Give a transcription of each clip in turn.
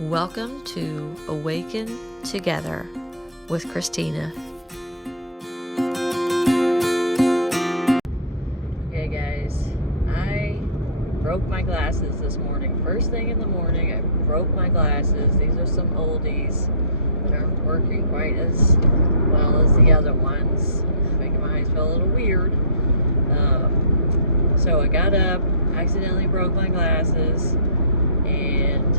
Welcome to Awaken Together with Christina. Okay guys, I broke my glasses this morning. First thing in the morning, I broke my glasses. These are some oldies that aren't working quite as well as the other ones, making my eyes feel a little weird. So I got up, accidentally broke my glasses, and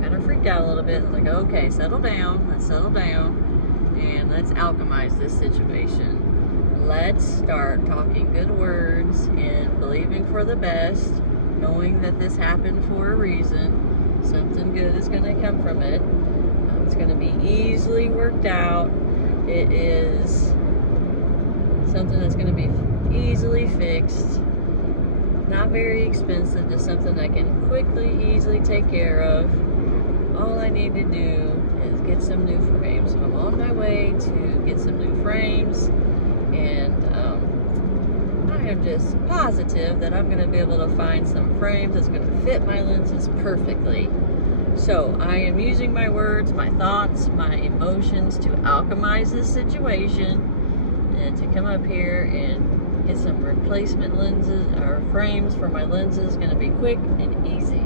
kind of freaked out a little bit. I was like, okay, settle down, let's settle down, and let's alchemize this situation. Let's start talking good words and believing for the best, knowing that this happened for a reason. Something good is going to come from it. It's going to be easily worked out. It is something that's going to be easily fixed. Not very expensive, just something I can quickly, easily take care of. All I need to do is get some new frames. So I'm on my way to get some new frames, and I am just positive that I'm going to be able to find some frames that's going to fit my lenses perfectly. So I am using my words, my thoughts, my emotions to alchemize this situation and to come up here and get some replacement lenses or frames for my lenses. Going to be quick and easy.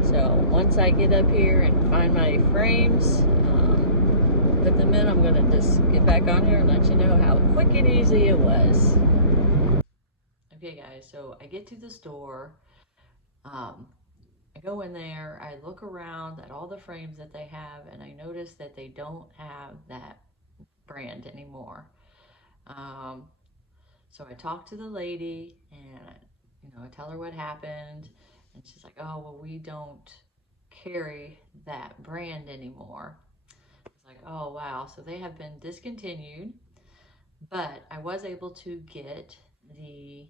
So once I get up here and find my frames, put them in, I'm going to just get back on here and let you know how quick and easy it was. Okay guys, so I get to the store, I go in there, I look around at all the frames that they have, and I notice that they don't have that brand anymore. So I talk to the lady, and I tell her what happened, and she's like, oh, well, we don't carry that brand anymore. It's like, oh, wow. So they have been discontinued, but I was able to get the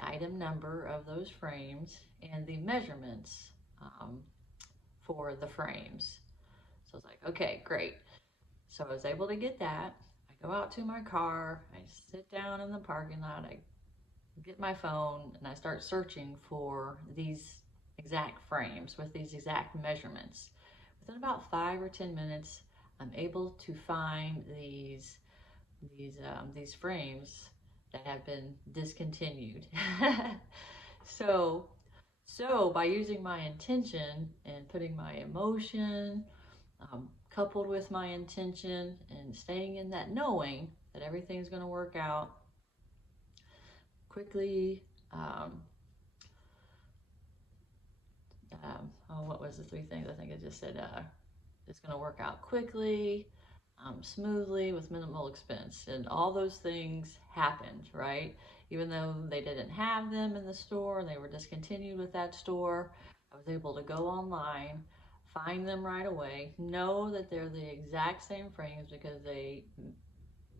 item number of those frames and the measurements for the frames. So I was like, okay, great. So I was able to get that. I go out to my car, I sit down in the parking lot, I get my phone, and I start searching for these exact frames with these exact measurements. Within about 5 or 10 minutes, I'm able to find these frames that have been discontinued. So by using my intention and putting my emotion coupled with my intention and staying in that knowing that everything's going to work out quickly. What was the 3 things? I think I just said it's going to work out quickly, smoothly, with minimal expense. And all those things happened, right? Even though they didn't have them in the store, they were discontinued with that store, I was able to go online, find them right away, know that they're the exact same frames because they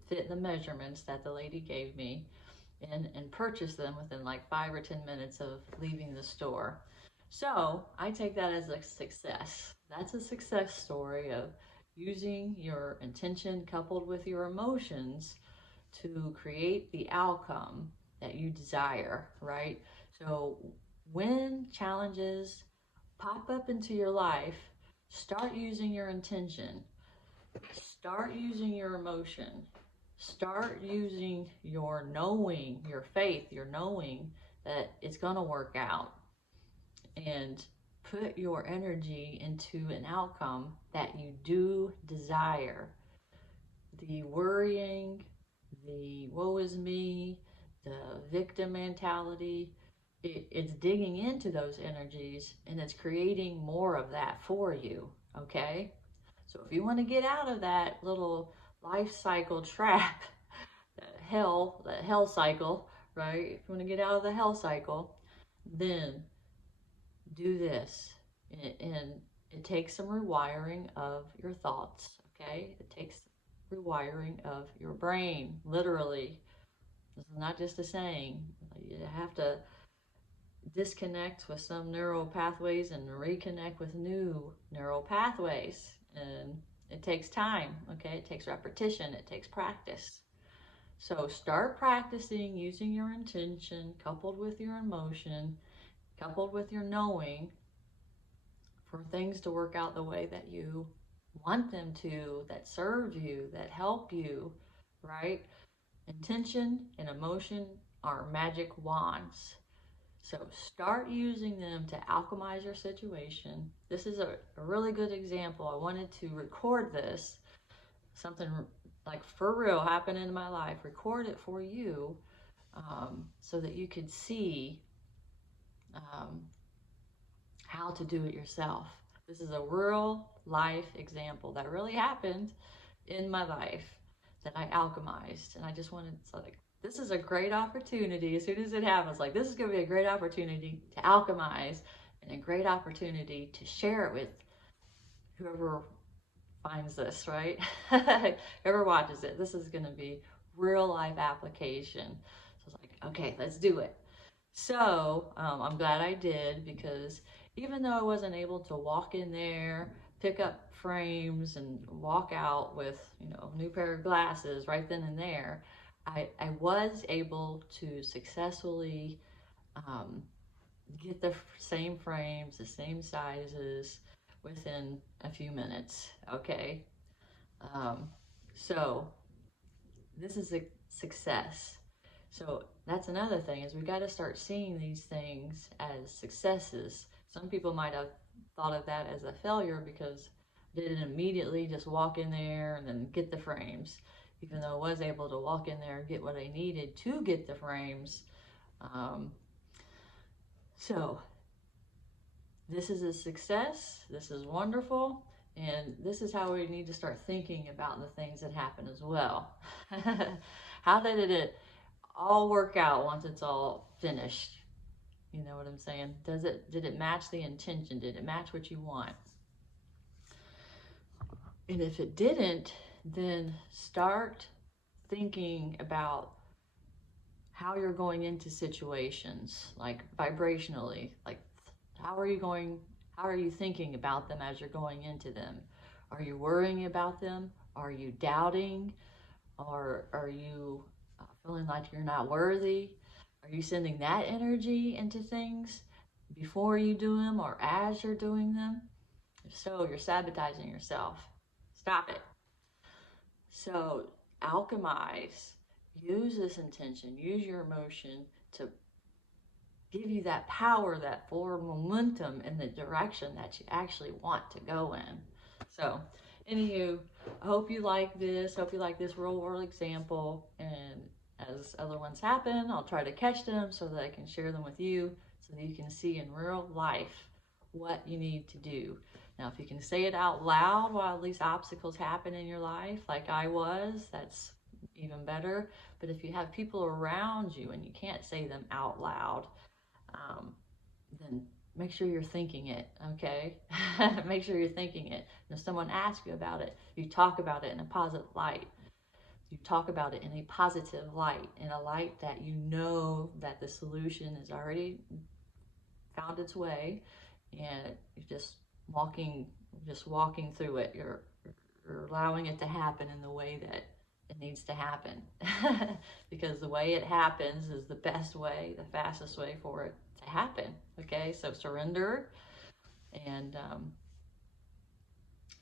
fit the measurements that the lady gave me, and purchase them within like 5 or 10 minutes of leaving the store. So I take that as a success. That's a success story of using your intention coupled with your emotions to create the outcome that you desire, right? So when challenges pop up into your life, start using your intention, start using your emotion, start using your knowing, your faith, your knowing that it's going to work out, and put your energy into an outcome that you do desire. The worrying, the woe is me, the victim mentality, it's digging into those energies and it's creating more of that for you, okay? So if you want to get out of that little life cycle trap, that hell cycle, right? If you want to get out of the hell cycle, then do this. And it takes some rewiring of your thoughts, okay? It takes rewiring of your brain, literally. This is not just a saying. You have to disconnect with some neural pathways and reconnect with new neural pathways. And it takes time, okay? It takes repetition, it takes practice. So start practicing using your intention coupled with your emotion, coupled with your knowing, for things to work out the way that you want them to, that serve you, that help you, right? Intention and emotion are magic wands. So start using them to alchemize your situation. This is a really good example. I wanted to record this, something like for real happened in my life, record it for you, so that you could see um, how to do it yourself. This is a real life example that really happened in my life that I alchemized. And I just wanted to, like, this is a great opportunity. As soon as it happens, like, this is going to be a great opportunity to alchemize and a great opportunity to share it with whoever finds this, right? Whoever watches it. This is going to be real life application. So it's like, okay, let's do it. So I'm glad I did, because even though I wasn't able to walk in there, pick up frames and walk out with, you know, a new pair of glasses right then and there, I was able to successfully get the same frames, the same sizes within a few minutes. Okay. Um, so this is a success. So that's another thing, is we got to start seeing these things as successes. Some people might have thought of that as a failure because I didn't immediately just walk in there and then get the frames, even though I was able to walk in there and get what I needed to get the frames. Um, so this is a success. This is wonderful. And this is how we need to start thinking about the things that happen as well. How did it all work out once it's all finished? You know what I'm saying? Did it match the intention? Did it match what you want? And if it didn't, then start thinking about how you're going into situations, like vibrationally, like how are you thinking about them as you're going into them? Are you worrying about them? Are you doubting? Or are you feeling like you're not worthy? Are you sending that energy into things before you do them or as you're doing them? If so, you're sabotaging yourself. Stop it. So, alchemize. Use this intention, use your emotion to give you that power, that forward momentum in the direction that you actually want to go in. So, anywho, I hope you like this. Hope you like this real world example. And as other ones happen, I'll try to catch them so that I can share them with you, so that you can see in real life what you need to do. Now, if you can say it out loud while these obstacles happen in your life, like I was, that's even better. But if you have people around you and you can't say them out loud, then make sure you're thinking it, okay? Make sure you're thinking it. And if someone asks you about it, you talk about it in a positive light. You talk about it in a positive light, in a light that you know that the solution has already found its way, and you're just walking through it. You're allowing it to happen in the way that it needs to happen. Because the way it happens is the best way, the fastest way for it to happen. Okay, so surrender and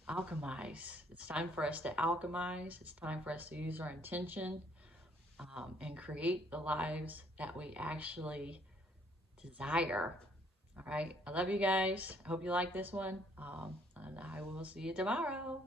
alchemize. It's time for us to alchemize. It's time for us to use our intention, and create the lives that we actually desire. All right, I love you guys. I hope you like this one, and I will see you tomorrow.